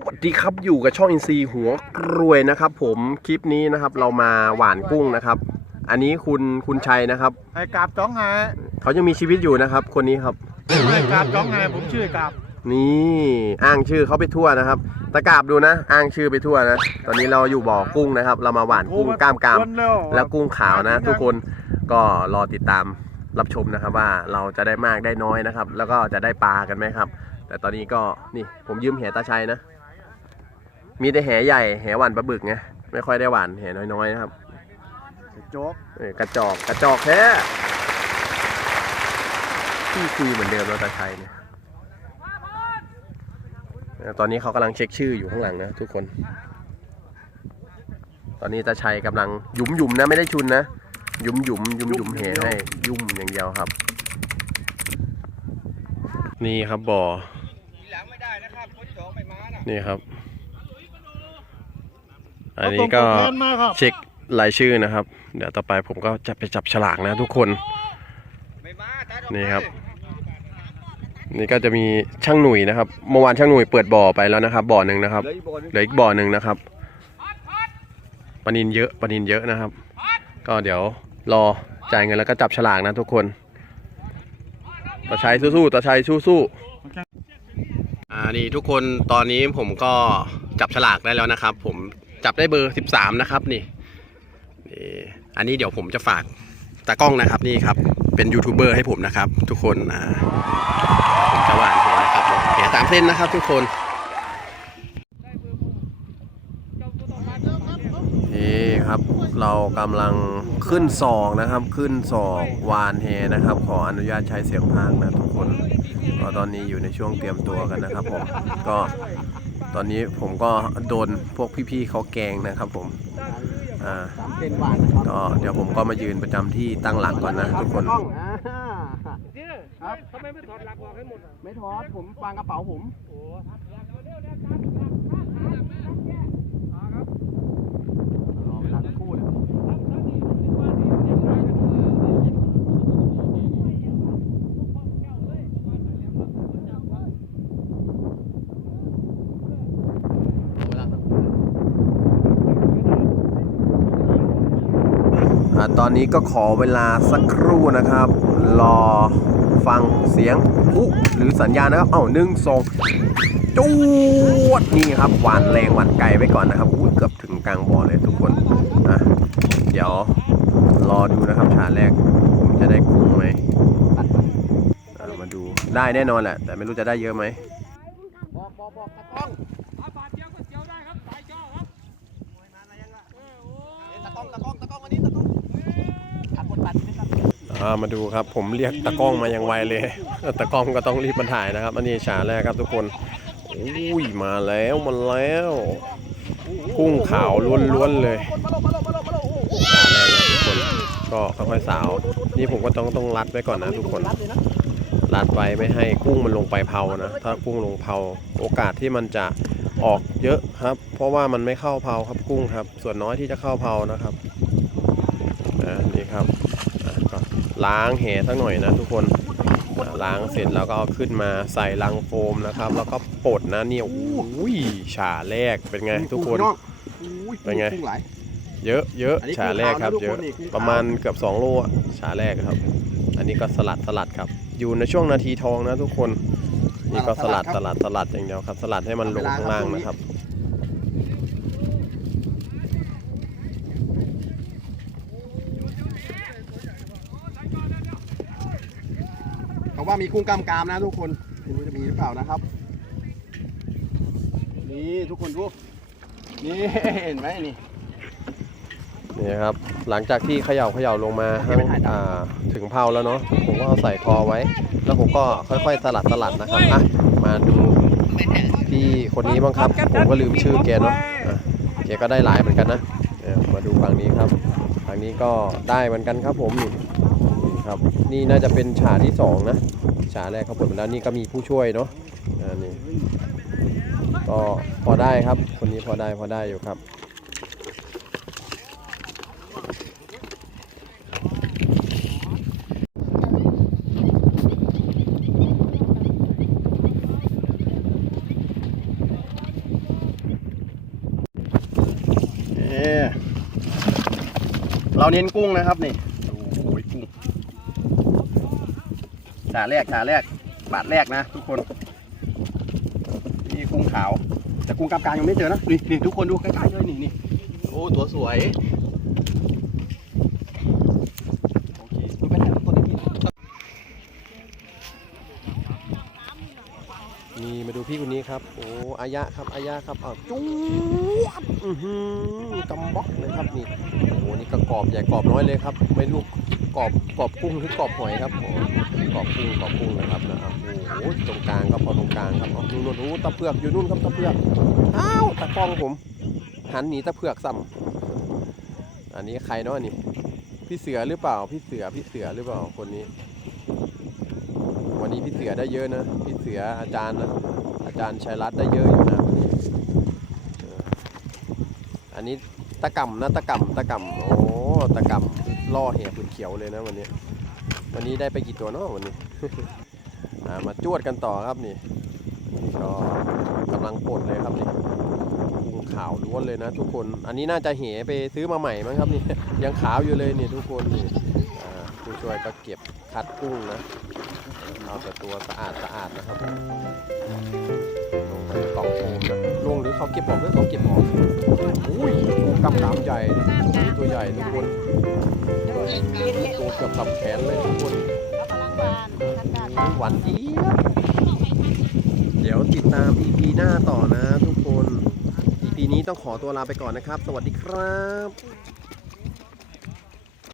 สวัสดีครับอยู่กับช่องอินซีหัวกรวยนะครับ ผมคลิปนี้นะครับเรามาหวานกุ้งนะครับ อันนี้คุณคุณชัยนะครับไอ้กาบจ้องไงเขายังมีชีวิตอยู่นะครับ คนนี้ครับไอ้กาบจ้องไงผมชื่อไอ้กาบนี่อ้างชื่อเขาไปทั่วนะครับตะกราบดูนะ อ้างชื่อไปทั่วนะ ตอนนี้เราอยู่บ่อกุ้งนะครับ เรามาหวานกุ้งกล้ามกรามคนแล้วแล้วกุ้งขาวนะ ทุกคนก็รอติดตามรับชมนะครับว่าเราจะได้มากได้น้อยนะครับ แล้วก็จะได้ปลากันไหมครับ แต่ตอนนี้ก็นี่ผมยืมแหตาชัยนะ มีแต่แหใหญ่แหหวานปลาบึกไงไม่ค่อยได้หวานแหน้อยๆนะครับโจ๊กเออกระจอกกระจอกแท้ที่คุยเหมือนเดิมแล้วตาชัยเนี่ยเออตอนนี้เขากำลังเช็คชื่ออยู่ข้างหลังนะทุกคน ตอนนี้ตาชัยกำลังหยุมหยุมๆนะไม่ได้ชุนนะหยุมหยุมหยุมหยุมเหให้ยุ่มอย่างเดียวครับ นี่ครับบ่อทีหลังไม่ได้นะครับคนจ องไม่มานะนี่ครับอันนี้ก็เอาตรงตัวแทนมาครับเช็ครายชื่อนะครับ เดี๋ยวต่อไปผมก็จะไปจับฉลากนะทุกคนไม่มาตาดอกนี่ครับ นี่ก็จะมีช่างหนุ่ยนะครับ เมื่อวานช่างหนุ่ยเปิดบ่อไปแล้วนะครับ บ่อหนึ่งนะครับเหลยบอลเหลืออีกบ่อหนึ่งนะครับปลานินเยอะปลานินเยอะนะครับ ก็เดี๋ยวรอจ่ายเงินแล้วก็จับฉลากนะทุกคนตาชัยสู้ๆตาชัยสู้ๆอ่านี่ทุกคนตอนนี้ผมก็จับฉลากได้แล้วนะครับ ผม จับได้เบอร์13นะครับนี่นี่อันนี้เดี๋ยวผมจะฝากตากล้องนะครับนี่ครับ เป็นยูทูบเบอร์ให้ผมนะครับ ทุกคนอ่าผมจะหวานเหนะครับเหสามเส้นนะครับ ทุกคนนี่ครับ เรากำลังขึ้นศอกนะครับ ขึ้นศอกวานเฮนะครับ ขออนุญาตใช้เสียงพากนะทุกคนก็ตอนนี้อยู่ในช่วงเตรียมตัวกันนะครับผมก็ ตอนนี้ผมก็โดนพวกพี่ๆเขาแกล้งนะครับผมอ่าเป็นหวานนะครับก็เดี๋ยวผมก็มายืนประจำที่ตั้งหลักก่อนนะทุกคนต้องอ่าทำไมไม่ถอดหลักออกให้หมดอะไม่ทอดผมวางกระเป๋าผม โอ้ รอเวลาสักครู่นะเวลาสักครู่ อ่า ตอนนี้ก็ขอเวลาสักครู่นะครับ รอฟังเสียงอุ๊หรือสัญญาณนะครับ เอ้าหนึ่งสองจูดนี่ครับหวานแรงหวานไกลไปก่อนนะครับอู้ยเกือบถึงกลางบ่อเลยทุกคนอะเดี๋ยวรอดูนะครับฉาแรกผมจะได้กุ้งไหมมาดูได้แน่นอนแหละ แต่ไม่รู้จะได้เยอะไหมบอกบอกบอกตะกล้องามาดูครับ ผมเรียกตะกล้องมาย่างไวเลยตะกล้องก็ต้องรีบมาถ่ายนะครับ อันนี้ฉากแรกครับทุกคนอุ้ยมาแล้วมาแล้ว กุ้งขาวล้วนๆเลยฉากแรกนะทุกคน ก็ค่อยๆสาว นี่ผมก็ต้องต้องรัดไว้ก่อนนะทุกคนลัดไว้ไม่ให้กุ้งมันลงไปเผานะ ถ้ากุ้งลงเผาโอกาสที่มันจะออกเยอะครับ เพราะว่ามันไม่เข้าเผาครับกุ้งครับ ส่วนน้อยที่จะเข้าเผานะครับอ่านี่ครับอ่าก็ ล้างแหสักหน่อยนะทุกคนอ่าล้างเสร็จแล้วก็เอาขึ้นมาใส่ลังโฟมนะครับ แล้วก็ปลดนะเนี่ยอุ้ยฉาแรกเป็นไงทุกคนอุ้ยเป็นไงกุ้หลายเยอะเยอะอันนี้ฉาแรกครับกุ้งขาวนะเยอะทุกคนนี่กุ้งขาวประมาณเกือบ2โลอะฉาแรกครับ อันนี้ก็สลัดสลัดครับ อยู่ในช่วงนาทีทองนะทุกคนนี่ก็สลัดสลัดสลัดอย่างเดียวครับ สลัดให้มันลงข้างล่างนะครับ เขาว่ามีกุ้งกล้ามกรามนะทุกคนไม่รู้จะมีหรือเปล่านะครับ นี่ทุกคนดูนี่เห็นไหมนี่นี่ครับหลังจากที่เขย่าเขย่าลงมาให้อ่าถึงเผาแล้วเนาะผมก็เอาใส่คอไว้ แล้วผมก็ค่อยๆสลัดสลัดนะครับอะมาดูพี่คนนี้บ้างครับ ผมก็ลืมชื่อแกเนาะอะแกก็ได้หลายเหมือนกันนะเออมาดูฝั่งนี้ครับฝั่งนี้ก็ได้เหมือนกันครับผมนี่นี่ ครับ นี่น่าจะเป็นฉาที่สองนะฉาแรกเขาผลไปแล้วนี่ก็มีผู้ช่วยเนาะอ่านี่ก็พอได้ครับ คนนี้พอได้พอได้อยู่ครับนี่เราเน้นกุ้งนะครับนี่โอ้ยกุ้ง ฉาแรกฉาแรก บาทแรกนะ ทุกคน นี่กุ้งขาว แต่กุ้งกล้ามกรามยังไม่เจอนะนี่นี่ทุกคนดูใกล้ๆเลยนี่นี่โอ้ ตัวสวย โอเคคุณไปไหนทุกคนที่นี่มาดูพี่คนนี้ครับ โอ้อายะครับอายะครับอ้าวจุ๊บอือหือกำบ็อกเลยครับนี่โอ้โหนี่กระกรอบใหญ่กรอบน้อยเลยครับ ไม่รู้กรอบกรอบกุ้งหรือกรอบหอยครับโอ้ กอบกุ้งกอบกุ้งนะครับนะครับโอ้โหตรงกลางครับพอตรงกลางครับนู่นนู่นโอ้ตะเพือกอยู่นู่นครับตะเพือกอ้าวตะกองผม หันหนีตะเพือกซ้ำอันนี้ใครเนาะนี่ พี่เสือหรือเปล่าพี่เสือพี่เสือหรือเปล่าคนนี้ วันนี้พี่เสือได้เยอะนะพี่เสืออาจารย์นะครับอาจารย์ชัยรัตน์ได้เยอะอยู่นะอันนี้ตะกำนะตะกำตะกำโอ้ตะกำล่อแห่ปืนเขียวเลยนะวันนี้ วันนี้ได้ไปกี่ตัวเนาะวันนี้ มาจวดกันต่อครับนี่ก็กำลังปลดเลยครับนี่กุ้งขาวล้วนเลยนะ ทุกคน อันนี้น่าจะเหไปซื้อมาใหม่มั้งครับนี่ยังขาวอยู่เลยนี่ทุกคนนี่ผู้ช่วยก็เก็บคัดกุ้งนะเอาแต่ตัวสะอาดสะอาดนะครับลงไปกล่องโฟมนะ งหรือเขาเก็บออกหรือเขาเก็บออกอุ้ยปูกำน้ำใหญ่นี่ตัวใหญ่ทุกคนตัวเกือบตับแขนเลยทุกคนหวานเจี๊ยบเดี๋ยวติดตาม EP หน้าต่อนะทุกคน EP นี้ต้องขอตัวลาไปก่อนนะครับ สวัสดีครับ